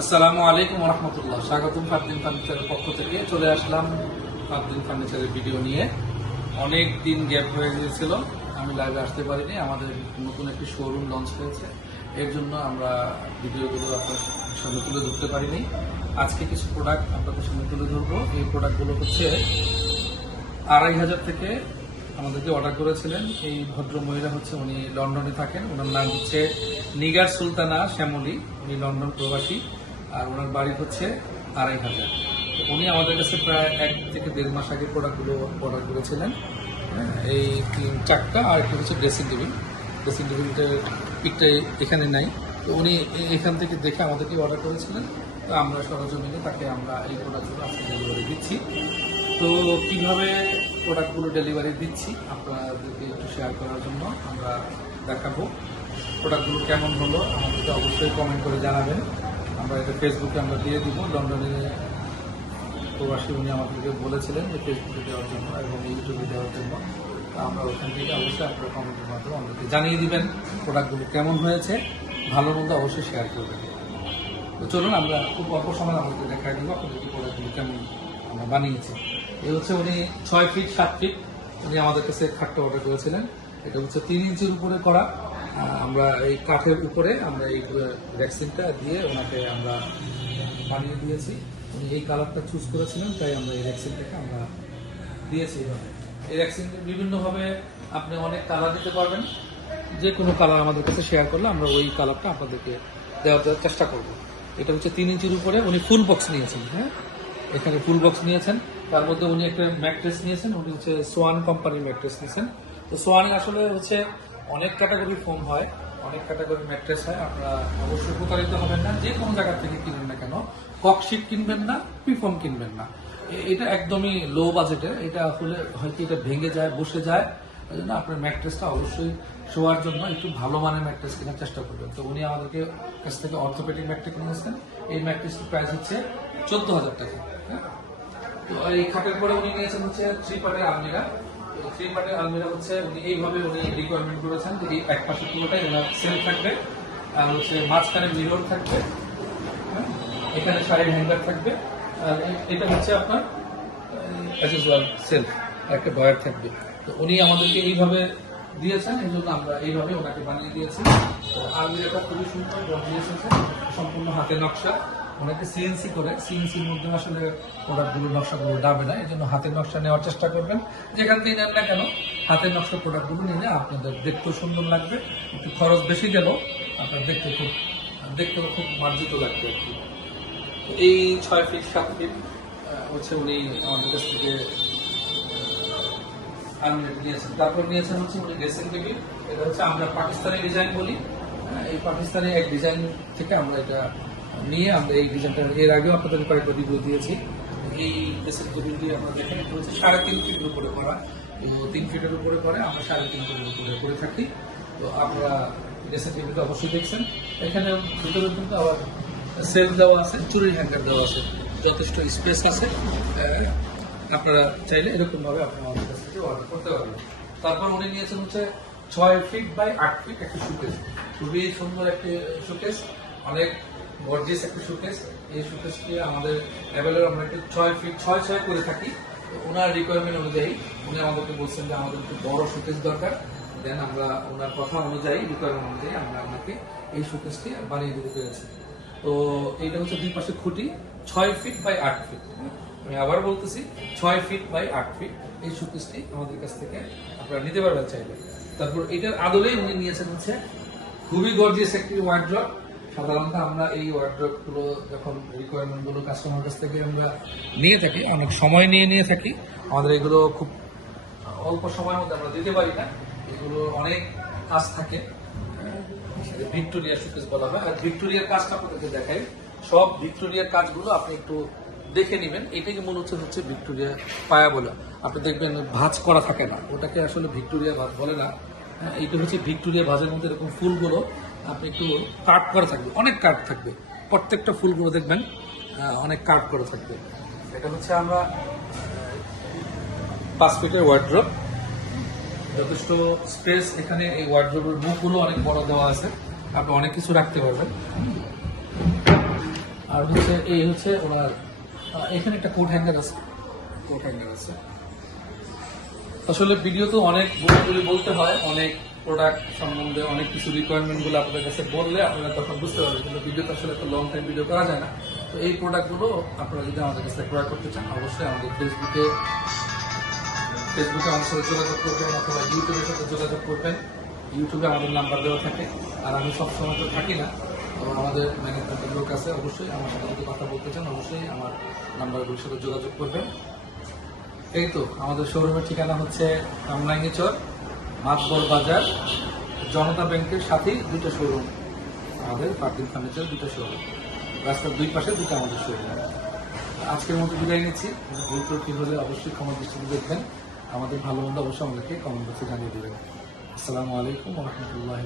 আসসালামু আলাইকুম রহমতুল্লাহ স্বাগতম ফারদিন ফার্নিচারের পক্ষ থেকে। চলে আসলাম ফারদিন ফার্নিচারের ভিডিও নিয়ে। অনেক দিন গ্যাপ হয়ে গিয়েছিল। আমি লাইভে আসতে পারিনি। আমাদের নতুন একটি শোরুম লঞ্চ হয়েছে। এর জন্য আমরা ভিডিওগুলো আপনার সামনে তুলে ধরতে পারিনি। আজকে কিছু প্রোডাক্ট আপনাদের সামনে তুলে ধরবো। এই প্রোডাক্টগুলো হচ্ছে আড়াই হাজার থেকে আমাদেরকে অর্ডার করেছিলেন। এই ভদ্র মহিলা হচ্ছে, উনি লন্ডনে থাকেন। ওনার নাম হচ্ছে নিগার সুলতানা শ্যামলী। উনি লন্ডন প্রবাসী। আর ওনার বাড়ি হচ্ছে আড়াই হাজার। উনি আমাদের কাছে প্রায় এক থেকে দেড় মাস আগে প্রোডাক্টগুলো অর্ডার করেছিলেন। হ্যাঁ, এই তিন চারটা আর একটা হচ্ছে ড্রেসিং টেবিল ড্রেসিং টেবিলটার পিকটা এখানে নাই। তো উনি এখান থেকে দেখে আমাদেরকে অর্ডার করেছিলেন। তো আমরা সরজমিনে তাকে আমরা এই প্রোডাক্টগুলো আজকে ডেলিভারি দিচ্ছি। তো কীভাবে প্রোডাক্টগুলো ডেলিভারি দিচ্ছি আপনাদেরকে একটু শেয়ার করার জন্য আমরা দেখাবো। প্রোডাক্টগুলো কেমন হলো আমাদেরকে অবশ্যই কমেন্ট করে জানাবেন। আমরা এটা ফেসবুকে আমরা দিয়ে দিব। লন্ডনে প্রবাসী উনি আমাদেরকে বলেছিলেন যে ফেসবুকে দেওয়ার জন্য এবং ইউটিউবে দেওয়ার জন্য। আমরা ওখান থেকে অবশ্যই আপনারা কমেন্টের মাধ্যমে আমাদেরকে জানিয়ে দিবেন প্রোডাক্টগুলো কেমন হয়েছে। ভালো মন্দ অবশ্যই শেয়ার করবেন। তো চলুন আমরা খুব অল্প সময় আমাদের দেখা দিব আপনাদেরকে প্রোডাক্টগুলো কেমন আমরা বানিয়েছি। এই হচ্ছে উনি ছয় ফিট সাত ফিট উনি আমাদের কাছে খাটটা অর্ডার করেছিলেন। এটা হচ্ছে তিন ইঞ্চির উপরে করা। আমরা এই কাঠের উপরে আমরা এই ভ্যাকসিনটা দিয়ে ওনাকে আমরা বানিয়ে দিয়েছি। উনি এই কালারটা চুজ করেছিলেন, তাই আমরা এই ভ্যাকসিনটাকে আমরা দিয়েছি। এই ভ্যাকসিন বিভিন্নভাবে আপনি অনেক কালার দিতে পারবেন। যে কোনো কালার আমাদের কাছে শেয়ার করলে আমরা ওই কালারটা আপনাদেরকে দেওয়ার চেষ্টা করব। এটা হচ্ছে তিন ইঞ্চির উপরে উনি ফুল বক্স নিয়েছেন হ্যাঁ? এখানে ফুল বক্স নিয়েছেন। তার মধ্যে উনি একটা ম্যাট্রেস নিয়েছেন, উনি হচ্ছে সোয়ান কোম্পানির ম্যাট্রেস নিয়েছেন। তো সোয়ানে আসলে হচ্ছে অনেক ক্যাটাগরি ফোম হয়, অনেক ক্যাটাগরি ম্যাট্রেস হয়, আপনারা অবশ্যই প্রতারিত হবেন না। যে কোনো জায়গা থেকে কিনেন না কেন ককশিট কিনবেন না পিফোম কিনবেন না। এটা একদমই লো বাজেটের এটা আসলে হয়তো এটা ভেঙে যায়, বসে যায়। ওই জন্য আপনার ম্যাট্রেসটা অবশ্যই শোয়ার জন্য একটু ভালো মানের ম্যাট্রেস কেনার চেষ্টা করবেন। তো উনি আমাদেরকে কাছ থেকে অর্থোপেডিক ম্যাট্রেস নিয়েছেন এই ম্যাট্রেসটির প্রাইস হচ্ছে চোদ্দ হাজার টাকা হ্যাঁ? তো এই খাটের পরে উনি নিয়েছেন হচ্ছে থ্রি পার্টের আলমিরা। থ্রি পার্টের আলমিরা হচ্ছে উনি এইভাবে উনি রিকোয়ারমেন্ট করেছেন যে এক পাশে পুরোটাই সেল থাকবে, আর হচ্ছে মাঝখানে মিরর থাকবে হ্যাঁ? এখানে শাড়ির হ্যাঙ্গার থাকবে, আর এটা হচ্ছে আপনার সেলফ একটা ডয়ার থাকবে। তো উনি আমাদেরকে এইভাবে দিয়েছেন, এই জন্য আমরা এইভাবে ওনাকে বানিয়ে দিয়েছি। আলমিরাটা খুবই সুন্দর গর্জিয়াস হয়েছে সম্পূর্ণ হাতে নকশা। ওনাকে সিএনসি করে সিএনসির মধ্যে আসলে প্রোডাক্টগুলো নকশাগুলো ডাবে না এই জন্য হাতের নকশা নেওয়ার চেষ্টা করবেন। যেখান থেকে নেন না কেন হাতের নকশা প্রোডাক্টগুলো নিলে আপনাদের দেখতেও সুন্দর লাগবে একটু খরচ বেশি গেলেও আপনার দেখতে খুব দেখতেও খুব মার্জিত লাগবে আর কি। এই ছয় ফিট সাত ফিট হচ্ছে উনি আমাদের কাছ থেকে আনলেট নিয়েছেন। তারপর নিয়েছেন হচ্ছে উনি ড্রেসিং টেবিল এটা হচ্ছে আমরা পাকিস্তানি ডিজাইন বলি। হ্যাঁ, এই পাকিস্তানি এক ডিজাইন থেকে আমরা এটা নিয়ে আমরা এই ডিজাইনটা এর আগেও আপনাদের কয়েকটা রিভিউ দিয়েছি। এই ড্রেসিং টেবিলটি আমরা দেখেন, এটা হচ্ছে সাড়ে তিন ফিটের উপরে করা তো তিন ফিটের উপরে করে আমরা সাড়ে তিন ফিটের উপরে করে থাকি। তো আপনারা ড্রেসিং টেবিলটা অবশ্যই দেখছেন। এখানে ভিতরে কিন্তু আবার সেল দেওয়া আছে, চুরির হ্যাঙ্গার দেওয়া আছে। যথেষ্ট স্পেস আছে। আপনারা চাইলে এরকমভাবে আপনারা আমাদের কাছ থেকে অর্ডার করতে পারবেন। তারপর উনি নিয়েছেন হচ্ছে ছয় ফিট বাই আট ফিট একটা সুকেস খুবই সুন্দর একটি সুকেস অনেক গর্জিয়াস একটা সুকেস এই সুকেসটি আমাদের অ্যাভেলেবল আমরা একটু ছয় ফিট ছয় ছয় করে থাকি। ওনার রিকোয়ারমেন্ট অনুযায়ী উনি আমাদেরকে বলছেন যে আমাদের একটু বড় সুকেস দরকার। দেন আমরা ওনার কথা অনুযায়ী রিকোয়ারমেন্ট অনুযায়ী আমরা আপনাকে এই সুকেসটি বানিয়ে দিতে পেরেছি। তো এইটা হচ্ছে দুই পাশে খুঁটি, ছয় ফিট বাই আট ফিট আমি আবার বলতেছি, ছয় ফিট বাই আট ফিট এই শোকেসটি আমাদের কাছ থেকে আপনারা নিতে পারবেন চাইলে। তারপর এটার আদলেই উনি নিয়েছেন হচ্ছে খুবই গর্জিয়াস একটি ওয়ার্ড্রপ সাধারণত আমরা এই ওয়ার্ড্রপগুলো যখন রিকোয়ারমেন্টগুলো কাস্টমার কাছ থেকে আমরা নিয়ে থাকি, অনেক সময় নিয়ে নিয়ে থাকি, আমাদের এগুলো খুব অল্প সময়ের মধ্যে আমরা দিতে পারি না। এগুলো অনেক কাজ থাকে। ভিক্টোরিয়া শোকেস বলা হয়। আর ভিক্টোরিয়ার কাজটা আপনাদেরকে দেখাই। সব ভিক্টোরিয়ার কাজগুলো আপনি একটু দেখে নেবেন। এটাকে হচ্ছে হচ্ছে ভিক্টোরিয়া পায়া বলে। আপনি দেখবেন ভাঁজ করা থাকে না। ওটাকে আসলে ভিক্টোরিয়া ভাঁজ বলে না। হ্যাঁ, এইটা হচ্ছে ভিক্টোরিয়া ভাঁজের মধ্যে এরকম ফুলগুলো আপনি একটু কাট করা থাকবে অনেক কাট থাকবে। প্রত্যেকটা ফুলগুলো দেখবেন অনেক কাট করা থাকবে। এটা হচ্ছে আমরা পাঁচ ফিটের ওয়ার্ড্রপ যথেষ্ট স্পেস এখানে এই ওয়ার্ড্রোবের মুখগুলো অনেক বড় দেওয়া আছে। আপনি অনেক কিছু রাখতে পারবেন। আর হচ্ছে এই হচ্ছে ওনার এখানে একটা কোট হ্যাঙ্গার আছে। কোট হ্যাঙ্গার আছে। আসলে ভিডিও তো অনেক বইগুলি বলতে হয়, অনেক প্রোডাক্ট সম্বন্ধে অনেক কিছু রিকোয়ারমেন্টগুলো আপনাদের কাছে বললে আপনারা তখন বুঝতে পারবেন, কিন্তু ভিডিও তো আসলে একটা লং টাইম ভিডিও করা যায় না। তো এই প্রোডাক্টগুলো আপনারা যদি আমাদের কাছে ক্রয় করতে চান, অবশ্যই আমাদের ফেসবুকে ফেসবুকে আমাদের সাথে যোগাযোগ করবেন অথবা ইউটিউবের সাথে যোগাযোগ করবেন। ইউটিউবে আমাদের নাম্বার দেওয়া থাকে, আর আমি সবসময় তো থাকি না, তো আমাদের ম্যানেজমেন্টের লোক আছে, অবশ্যই আমার সাথে যদি কথা বলতে চান, অবশ্যই আমার নাম্বারগুলোর সাথে যোগাযোগ করবেন। এই তো আমাদের শোরুমের ঠিকানা হচ্ছে কামরাঙ্গি চর মাতবর বাজার, জনতা ব্যাংকের সাথেই দুটো শোরুম আমাদের পার্কিং ফার্নিচার দুটো শোরুম রাস্তার দুই পাশে দুটো আমাদের শোরুম আজকের মতো বিদায় নিচ্ছি। ভুল ত্রুটি হলে অবশ্যই ক্ষমা দৃষ্টিতে দেখবেন। আমাদের ভালো মন্দ অবশ্যই আমাদেরকে কমেন্ট বক্সে জানিয়ে দেবেন। আসসালামু আলাইকুম রহমতুল্লাহ